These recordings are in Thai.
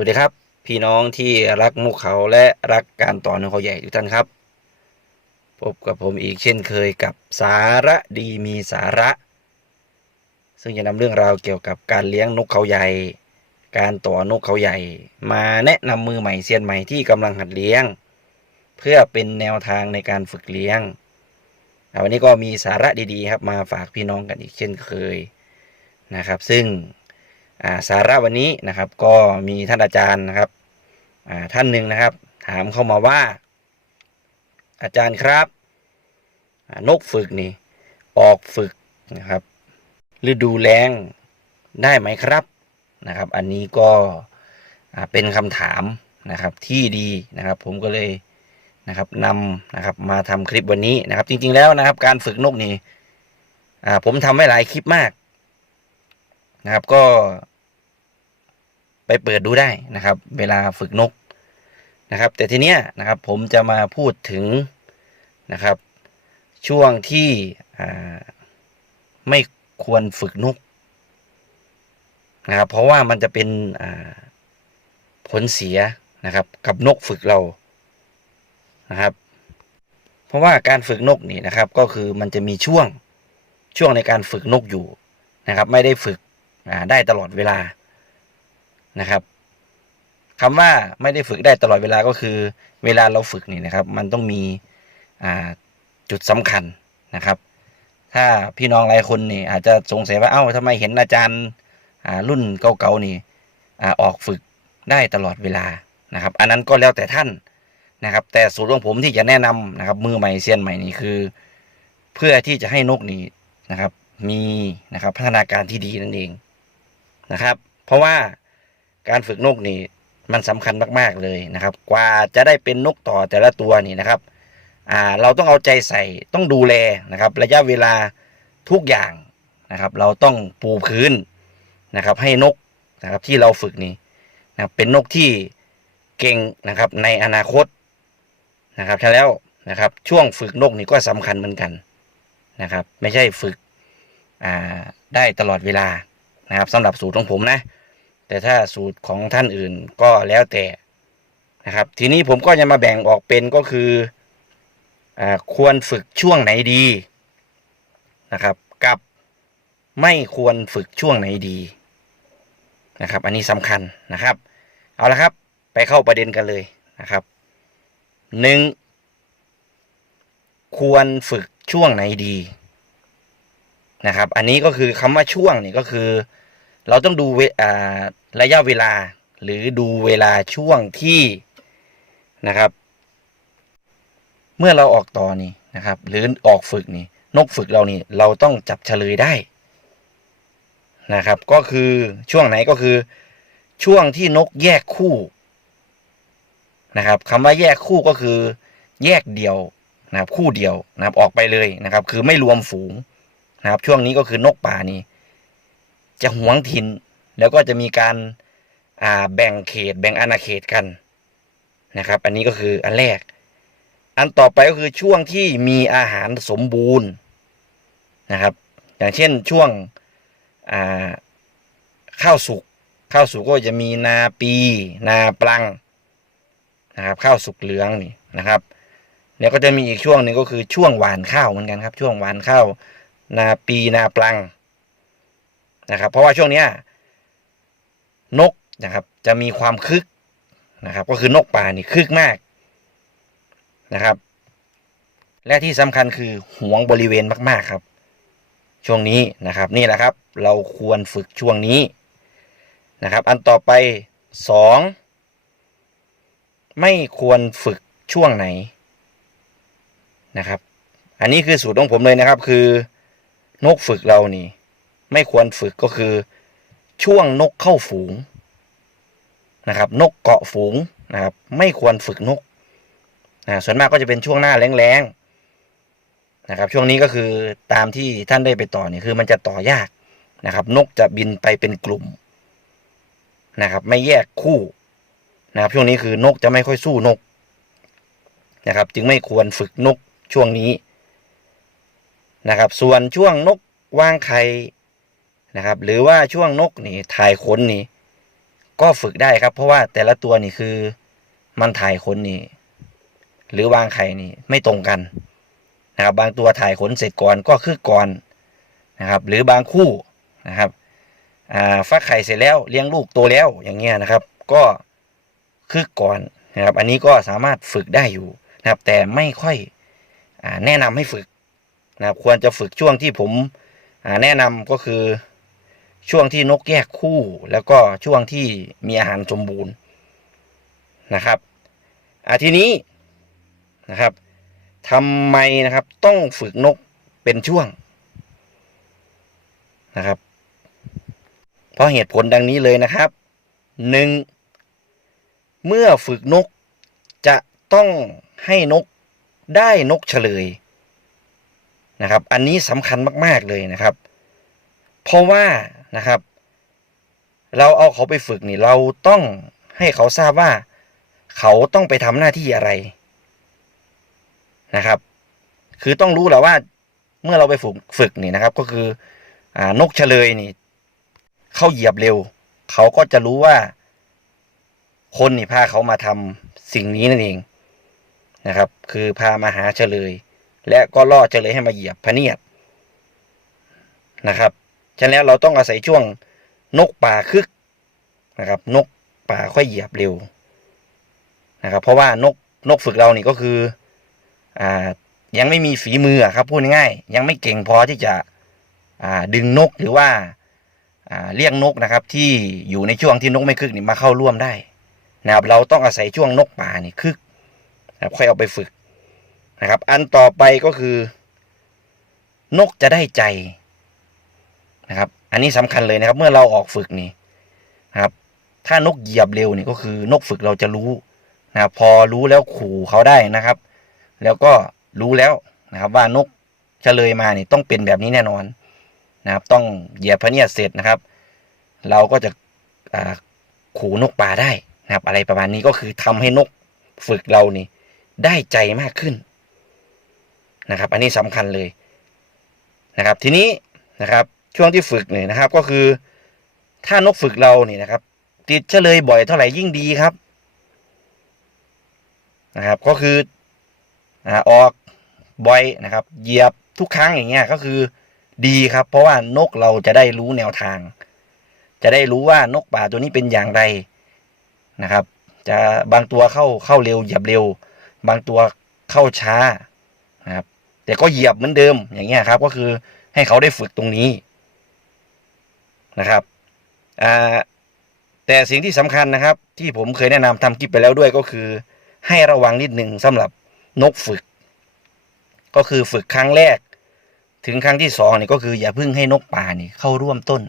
วัสดีครับ พี่น้องที่รักนกเขาและรักการต่อนกเขาใหญ่ทุกท่านครับ พบกับผมอีกเช่นเคยกับสาระดีมีสาระ ซึ่งจะนำเรื่องราวเกี่ยวกับการเลี้ยงนกเขาใหญ่ การต่อนกเขาใหญ่ มาแนะนำมือใหม่เซียนใหม่ที่กำลังหัดเลี้ยง เพื่อเป็นแนวทางในการฝึกเลี้ยงวันนี้ก็มีสาระดีๆ ครับมาฝากพี่น้องกันอีกเช่นเคยนะครับ ซึ่ง สาระวันนี้นะครับก็มีท่านอาจารย์นะครับท่านหนึ่งนะครับ ถามเข้ามาว่า อาจารย์ครับ นกฝึกนี่ ออกฝึกนะครับฤดูแล้งได้ไหมครับนะครับ อันนี้ก็เป็นคำถามนะครับที่ดีนะครับ ผมก็เลยนะครับนำนะครับมาทำคลิปวันนี้นะครับ จริง ๆแล้วนะครับ การฝึกนกนี่ผมทำไว้หลายคลิปมาก นะครับ ก็ ไปเปิดดูได้นะครับ เวลาฝึกนกนะครับ แต่ทีเนี้ยนะครับ ผมจะมาพูดถึงนะครับ ช่วงที่ไม่ควรฝึกนกนะครับ เพราะว่ามันจะเป็นผลเสียนะครับ กับนกฝึกเรานะครับ เพราะว่าการฝึกนกนี่นะครับ ก็คือมันจะมีช่วงช่วงในการฝึกนกอยู่นะครับ ไม่ได้ฝึก ได้ตลอดเวลานะครับคำว่าไม่ได้ฝึกได้ตลอดเวลาก็คือ เวลาเราฝึกนี่นะครับ มันต้องมีจุดสำคัญนะครับ ถ้าพี่น้องหลายคนนี่อาจจะสงสัยว่าเอ้าทำไมเห็นอาจารย์รุ่นเก่าๆนี่อออกฝึกได้ตลอดเวลานะครับ อันนั้นก็แล้วแต่ท่านนะครับ แต่สูตรของผมที่จะแนะนำนะครับ มือใหม่เซียนใหม่นี่คือ เพื่อที่จะให้นกนี่นะครับ มีนะครับพัฒนาการที่ดีนั่นเอง นะครับ เพราะว่าการฝึกนกนี่มันสำคัญมาก ๆเลยนะครับ กว่าจะได้เป็นนกต่อแต่ละตัวนี่นะครับอ่าเราต้องเอาใจใส่ต้องดูแลนะครับ ระยะเวลาทุกอย่างนะครับ เราต้องปูพื้นนะครับ ให้นกนะครับที่เราฝึกนี่นะเป็นนกที่เก่งนะครับในอนาคตนะครับถ้าแล้วนะครับ ช่วงฝึกนกนี่ก็สำคัญเหมือนกันนะครับ ไม่ใช่ฝึกอ่าได้ตลอดเวลา นะครับสำหรับสูตรของผมนะ แต่ถ้าสูตรของท่านอื่นก็แล้วแต่นะครับ ทีนี้ผมก็จะมาแบ่งออกเป็นก็คืออควรฝึกช่วงไหนดีนะครับ กับไม่ควรฝึกช่วงไหนดีนะครับ อันนี้สำคัญนะครับ เอาละครับ ไปเข้าประเด็นกันเลยนะครับหนึ่งควรฝึกช่วงไหนดี นะครับ อันนี้ก็คือคำว่าช่วงนี่ก็คือ เราต้องดูระยะเวลา หรือดูเวลาช่วงที่นะครับ เมื่อเราออกต่อนี่นะครับ หรือออกฝึกนี่นกฝึกเรานี่เราต้องจับเฉลยได้นะครับ ก็คือช่วงไหนก็คือ ช่วงที่นกแยกคู่นะครับคำว่าแยกคู่ก็คือ แยกเดียวนะครับคู่เดียวนะครับออกไปเลยนะครับ คือไม่รวมฝูง นะครับ ช่วงนี้ก็คือนกป่านี่ จะหวงถิ่นแล้วก็จะมีการอ่าแบ่งเขต แบ่งอาณาเขตกันนะครับ อันนี้ก็คืออันแรก อันต่อไปก็คือช่วงที่มีอาหารสมบูรณ์นะครับ อย่างเช่นช่วงอ่าข้าวสุกข้าวสุกก็จะมีนาปี นาปลังนะครับ ข้าวสุกเหลืองนี่นะครับ แล้วก็จะมีอีกช่วงหนึ่งก็คือช่วงหวานข้าวเหมือนกันครับ ช่วงหวานข้าว นาปีนาปลังนะครับเพราะว่าช่วงเนี้ยนกนะครับจะมีความคึกนะครับ ก็คือนกป่านี่คึกมากนะครับ และที่สำคัญคือหวงบริเวณมากๆครับ ช่วงนี้นะครับนี่แหละครับ เราควรฝึกช่วงนี้นะครับ อันต่อไปสองไม่ควรฝึกช่วงไหนนะครับ อันนี้คือสูตรของผมเลยนะครับคือ นกฝึกเรานี่ ไม่ควรฝึกก็คือ ช่วงนกเข้าฝูงนะครับ นกเกาะฝูงนะครับ ไม่ควรฝึกนกนะส่วนมากก็จะเป็นช่วงหน้าแรงๆนะครับ ช่วงนี้ก็คือตามที่ท่านได้ไปต่อเนี่ยคือมันจะต่อยากนะครับ นกจะบินไปเป็นกลุ่มนะครับ ไม่แยกคู่นะครับ ช่วงนี้คือนกจะไม่ค่อยสู้นกนะครับ จึงไม่ควรฝึกนกช่วงนี้ นะครับ ส่วนช่วงนกวางไข่นะครับ หรือว่าช่วงนกนี่ถ่ายขนนี่ ก็ฝึกได้ครับ เพราะว่าแต่ละตัวนี่คือมันถ่ายขนนี่ หรือวางไข่นี่ไม่ตรงกันนะครับ บางตัวถ่ายขนเสร็จก่อนก็คือก่อนนะครับ หรือบางคู่นะครับอ่าฟักไข่เสร็จแล้วเลี้ยงลูกโตแล้วอย่างเงี้ยนะครับ ก็คือก่อนนะครับ อันนี้ก็สามารถฝึกได้อยู่นะครับ แต่ไม่ค่อยอแนะนำให้ฝึก นะครับ ควรจะฝึกช่วงที่ผมแนะนำก็คือช่วงที่นกแยกคู่ แล้วก็ช่วงที่มีอาหารสมบูรณ์นะครับอาทีนี้นะครับทำไมนะครับต้องฝึกนกเป็นช่วงนะครับ เพราะเหตุผลดังนี้เลยนะครับหนึ่งเมื่อฝึกนกจะต้องให้นกได้นกเฉลย นะครับ อันนี้สำคัญมาก ๆเลยนะครับ เพราะว่านะครับ เราเอาเขาไปฝึกนี่เราต้องให้เขาทราบว่า เขาต้องไปทำหน้าที่อะไรนะครับ คือต้องรู้แหละว่าเมื่อเราไปฝึกฝึกนี่นะครับ ก็คืออ่านกเฉลยนี่เข้าเหยียบเร็ว เขาก็จะรู้ว่า คนนี่พาเขามาทำสิ่งนี้นั่นเองนะครับ คือพามาหาเฉลย และก็ล่อเลยให้มาเหยียบพเนียดนะครับ ฉะนั้นเราต้องอาศัยช่วงนกป่าคึกนะครับ นกป่าค่อยเหยียบเร็วนะครับ เพราะว่านกนกฝึกเรานี่ก็คืออ่ายังไม่มีฝีมือครับพูดง่ายยังไม่เก่งพอที่จะอ่าดึงนกหรือว่าอ่าเรียกนกนะครับที่อยู่ในช่วงที่นกไม่คึกนี่มาเข้าร่วมได้นะครับเราต้องอาศัยช่วงนกป่านี่คึกนะครับค่อยเอาไปฝึก นะครับ อันต่อไปก็คือ นกจะได้ใจนะครับ อันนี้สำคัญเลยนะครับ เมื่อเราออกฝึกนี่นะครับ ถ้านกเหยียบเร็วนี่ก็คือนกฝึกเราจะรู้นะครับพอรู้แล้วขู่เขาได้นะครับ แล้วก็รู้แล้วนะครับ ว่านกเฉลยมานี่ต้องเป็นแบบนี้แน่นอนนะครับ ต้องเหยียบพะเนียดเสร็จนะครับ เราก็จะขู่นกป่าได้นะครับ อะไรประมาณนี้ก็คือทำให้นกฝึกเรานี่ได้ใจมากขึ้น นะครับ อันนี้สำคัญเลยนะครับ ทีนี้นะครับช่วงที่ฝึกเนี่ยนะครับ ก็คือถ้านกฝึกเราเนี่ยนะครับ ติดเฉลยบ่อยเท่าไหร่ยิ่งดีครับนะครับ ก็คือออกบ่อยนะครับ เหยียบทุกครั้งอย่างเงี้ยก็คือดีครับ เพราะว่านกเราจะได้รู้แนวทาง จะได้รู้ว่านกป่าตัวนี้เป็นอย่างไรนะครับ จะบางตัวเข้าเข้าเร็วเหยียบเร็ว บางตัวเข้าช้านะครับ แต่ก็เหยียบเหมือนเดิมอย่างเงี้ยครับ ก็คือให้เขาได้ฝึกตรงนี้นะครับแต่สิ่งที่สำคัญนะครับ ที่ผมเคยแนะนำทำคลิปไปแล้วด้วยก็คือ ให้ระวังนิดหนึ่งสำหรับนกฝึก ก็คือฝึกครั้งแรก ถึงครั้งที่สองนี่ก็คืออย่าเพิ่งให้นกป่านี่เข้าร่วมต้น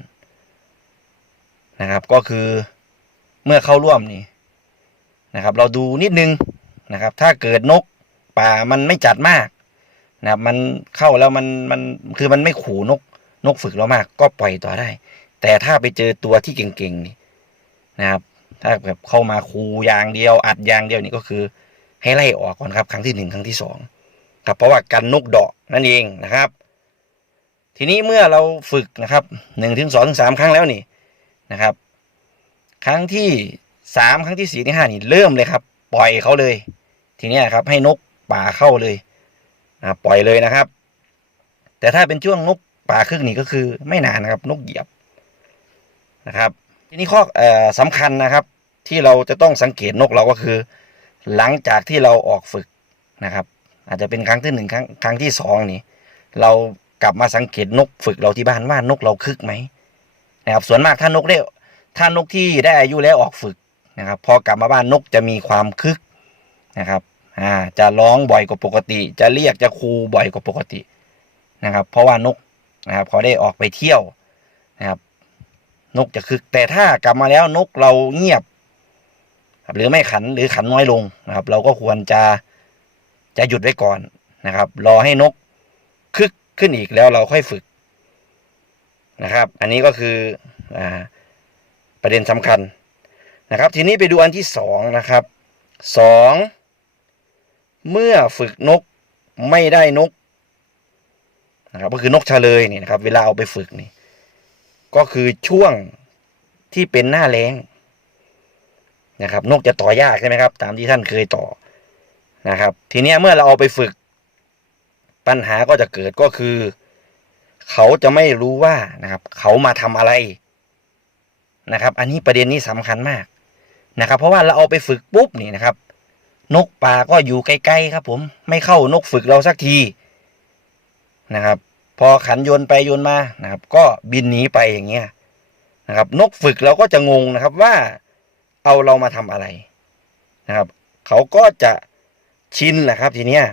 นะครับ ก็คือเมื่อเข้าร่วมนี่นะครับ เราดูนิดนึงนะครับ ถ้าเกิดนกป่ามันไม่จัดมาก นะครับมันเข้าแล้วมันมันคือมันไม่ขู่นกนกฝึกเรามาก ก็ปล่อยต่อได้ แต่ถ้าไปเจอตัวที่เก่งๆนี่นะครับ ถ้าแบบเข้ามาคูอย่างเดียว อัดอย่างเดียวนี่ก็คือ ให้ไล่ออกก่อนครับ ครั้งที่หนึ่งครั้งที่สองครับเพราะว่ากันนกดอกนั่นเองนะครับ ทีนี้เมื่อเราฝึกนะครับหนึ่งถึงสองถึงสามครั้งแล้วนี่นะครับ ครั้งที่สามครั้งที่สี่ที่ห้านี่เริ่มเลยครับ ปล่อยเขาเลย ทีนี้ครับให้นกป่าเข้าเลย ปล่อยเลยนะครับ แต่ถ้าเป็นช่วงนกป่าครึ่งนี่ก็คือไม่นานนะครับ นกเหยียบนะครับ ทีนี้ข้ออ่อสำคัญนะครับ ที่เราจะต้องสังเกตนกเราก็คือ หลังจากที่เราออกฝึกนะครับ อาจจะเป็นครั้งที่หนึ่งครั้งครั้งที่สองนี่เรากลับมาสังเกตนกฝึกเราที่บ้านว่านกเราคึกไหมนะครับ ส่วนมากถ้านกได้ถ้านกที่ได้อายุแล้วออกฝึกนะครับ พอกลับมาบ้านนกจะมีความคึกนะครับ อ่าจะร้องบ่อยกว่าปกติ จะเรียกจะคูบ่อยกว่าปกตินะครับ เพราะว่านกนะครับพอได้ออกไปเที่ยวนะครับนกจะคึกแต่ถ้ากลับมาแล้วนกเราเงียบหรือไม่ขันหรือขันน้อยลงนะครับ เราก็ควรจะจะหยุดไว้ก่อนนะครับ รอให้นกคึกขึ้นอีกแล้วเราค่อยฝึกนะครับ อันนี้ก็คืออ่าประเด็นสำคัญนะครับ ทีนี้ไปดูอันที่สองนะครับสอง เมื่อฝึกนกไม่ได้นกนะครับก็คือนกเฉลยนี่นะครับ เวลาเอาไปฝึกนี่ ก็คือช่วงที่เป็นหน้าแล้งนะครับ นกจะต่อยากใช่ไหมครับ ตามที่ท่านเคยต่อนะครับ ทีนี้เมื่อเราเอาไปฝึก ปัญหาก็จะเกิดก็คือ เขาจะไม่รู้ว่านะครับ เขามาทำอะไรนะครับ อันนี้ประเด็นนี้สำคัญมากนะครับ เพราะว่าเราเอาไปฝึกปุ๊บนี่นะครับ นกป่าก็อยู่ไกลๆครับ ผมไม่เข้านกฝึกเราสักทีนะครับ พอขันโยนไปโยนมานะครับ ก็บินหนีไปอย่างเงี้ยนะครับ นกฝึกเราก็จะงงนะครับว่าเอาเรามาทำอะไรนะครับ เขาก็จะชินแหละครับทีเนี้ย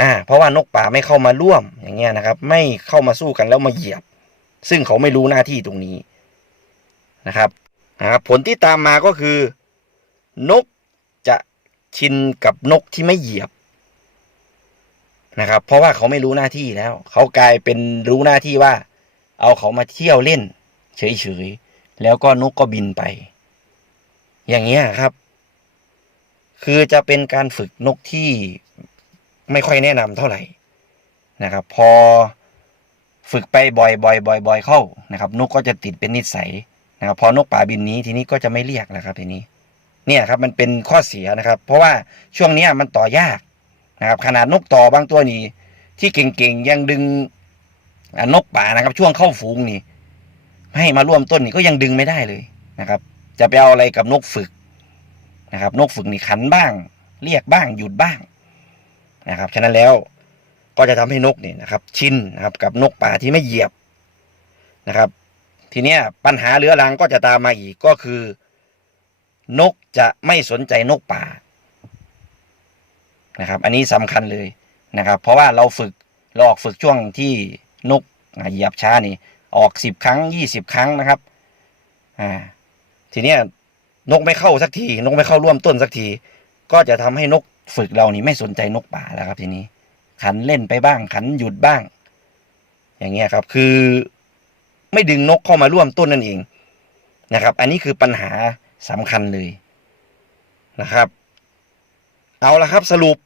อ่าเพราะว่านกป่าไม่เข้ามาร่วมอย่างเงี้ยนะครับ ไม่เข้ามาสู้กันแล้วมาเหยียบ ซึ่งเขาไม่รู้หน้าที่ตรงนี้นะครับนะครับผลที่ตามมาก็คือ นก จะชินกับนกที่ไม่เหยียบนะครับ เพราะว่าเขาไม่รู้หน้าที่แล้ว เขากลายเป็นรู้หน้าที่ว่า เอาเขามาเที่ยวเล่น เฉยๆแล้วก็นกก็บินไป อย่างเงี้ยครับ คือจะเป็นการฝึกนกที่ไม่ค่อยแนะนำเท่าไหร่นะครับ พอฝึกไปบ่อยๆบ่อยๆเข้านะครับ นกก็จะติดเป็นนิสัยนะครับพอนกป่าบินนี้ทีนี้ก็จะไม่เรียกแล้วครับทีนี้ เนี่ยครับมันเป็นข้อเสียนะครับ เพราะว่าช่วงนี้มันต่อยากนะครับขนาดนกต่อบางตัวนี่ที่เก่งๆยังดึงนกป่านะครับ ช่วงเข้าฝูงนี่ให้มาร่วมต้นนี่ก็ยังดึงไม่ได้เลยนะครับ จะไปเอาอะไรกับนกฝึกนะครับ นกฝึกนี่ขันบ้าง เรียกบ้างหยุดบ้างนะครับฉะนั้นแล้วก็จะทำให้นกนี่นะครับ ชินนะครับกับนกป่าที่ไม่เหยียบนะครับ ทีเนี้ยปัญหาเรื้อรังก็จะตามมาอีกก็คือ นกจะไม่สนใจนกป่านะครับ อันนี้สำคัญเลยนะครับ เพราะว่าเราฝึกเราออกฝึกช่วงที่นกเหยียบช้านี่ ออกสิบครั้งยี่สิบครั้งนะครับอ่าทีเนี้ยนกไม่เข้าสักที นกไม่เข้าร่วมต้นสักที ก็จะทำให้นกฝึกเรานี่ไม่สนใจนกป่าแล้วครับ ทีนี้ ขันเล่นไปบ้าง ขันหยุดบ้าง อย่างเงี้ยครับ คือไม่ดึงนกเข้ามาร่วมต้นนั่นเองนะครับ อันนี้คือปัญหา สำคัญเลยนะครับ เอาละครับสรุป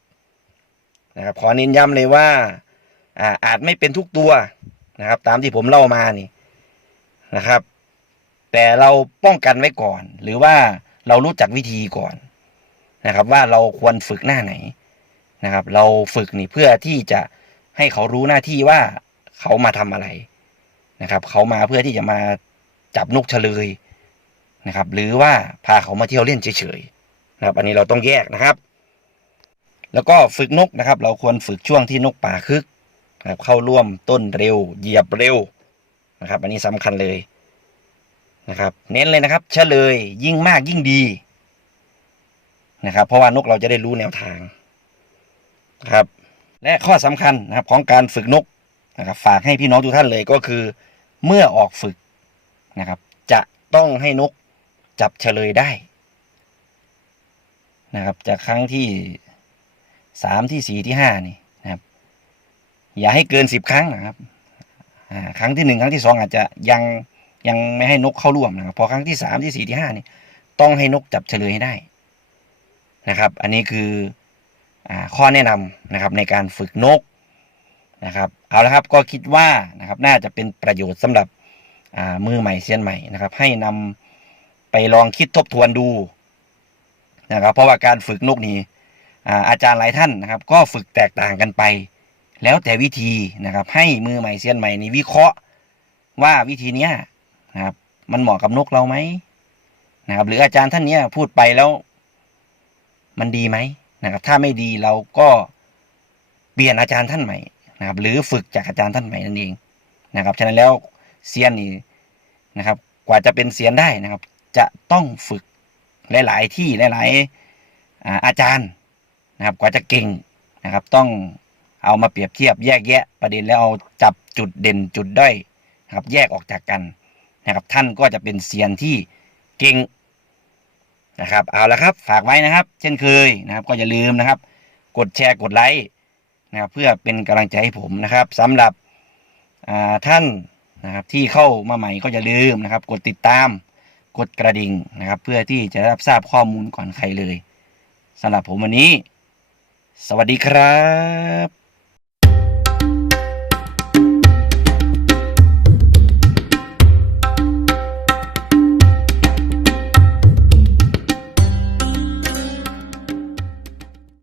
นะครับขอเน้นย้ำเลยว่าอาอาจไม่เป็นทุกตัวนะครับ ตามที่ผมเล่ามานี่นะครับ แต่เราป้องกันไว้ก่อน หรือว่าเรารู้จักวิธีก่อนนะครับ ว่าเราควรฝึกหน้าไหนนะครับ เราฝึกนี่เพื่อที่จะให้เขารู้หน้าที่ว่าเขามาทำอะไรนะครับ เขามาเพื่อที่จะมาจับนกเฉลย นะครับ หรือว่าพาเขามาเที่ยวเล่นเฉยๆนะครับ อันนี้เราต้องแยกนะครับ แล้วก็ฝึกนกนะครับ เราควรฝึกช่วงที่นกป่าคึกนะครับเข้าร่วมต้นเร็ว เหยียบเร็วนะครับ อันนี้สำคัญเลยนะครับ เน้นเลยนะครับเฉลยยิ่งมากยิ่งดีนะครับ เพราะว่านกเราจะได้รู้แนวทางครับ และข้อสำคัญนะครับของการฝึกนกนะครับ ฝากให้พี่น้องทุกท่านเลยก็คือ เมื่อออกฝึกนะครับ จะต้องให้นก จับเฉลยได้นะครับ จากครั้งที่สามที่สี่ที่ห้านี่นะครับ อย่าให้เกินสิบครั้งนะครับครั้งที่หนึ่งครั้งที่สองอาจจะยังยังไม่ให้นกเข้าร่วมนะครับพอครั้งที่สามที่สี่ที่ห้านี่ต้องให้นกจับเฉลยให้ได้นะครับ อันนี้คืออข้อแนะนำนะครับในการฝึกนกนะครับ เอาละครับก็คิดว่านะครับน่าจะเป็นประโยชน์สำหรับมือใหม่เซียนใหม่นะครับ ให้นำ ไปลองคิดทบทวนดูนะครับเพราะว่าการฝึกนกนี้อ่าอาจารย์หลายท่านนะครับ ก็ฝึกแตกต่างกันไป แล้วแต่วิธีนะครับ ให้มือใหม่เซียนใหม่นี่วิเคราะห์ว่าวิธีเนี้ยนะครับมันเหมาะกับนกเราไหมนะครับหรืออาจารย์ท่านเนี้ยพูดไปแล้ว มันดีไหมนะครับ ถ้าไม่ดีเราก็เปลี่ยนอาจารย์ท่านใหม่นะครับ หรือฝึกจากอาจารย์ท่านใหม่นั่นเองนะครับฉะนั้นแล้วเซียนนี่นะครับ กว่าจะเป็นเซียนได้นะครับ จะต้องฝึกหลาย ๆ ที่หลายๆอาจารย์นะครับกว่าจะเก่งนะครับ ต้องเอามาเปรียบเทียบแยกแยะประเด็นแล้วเอาจับจุดเด่นจุดด้อยนะครับ แยกออกจากกันนะครับ ท่านก็จะเป็นเซียนที่เก่งนะครับเอาละครับฝากไว้นะครับ เช่นเคยนะครับ ก็อย่าลืมนะครับ กดแชร์กดไลค์นะครับเพื่อเป็นกำลังใจให้ผมนะครับสำหรับท่านนะครับที่เข้ามาใหม่ก็อย่าลืมนะครับ กดติดตาม กดกระดิ่งนะครับ เพื่อที่จะรับทราบข้อมูลก่อนใครเลยสำหรับผมวันนี้ สวัสดีครับ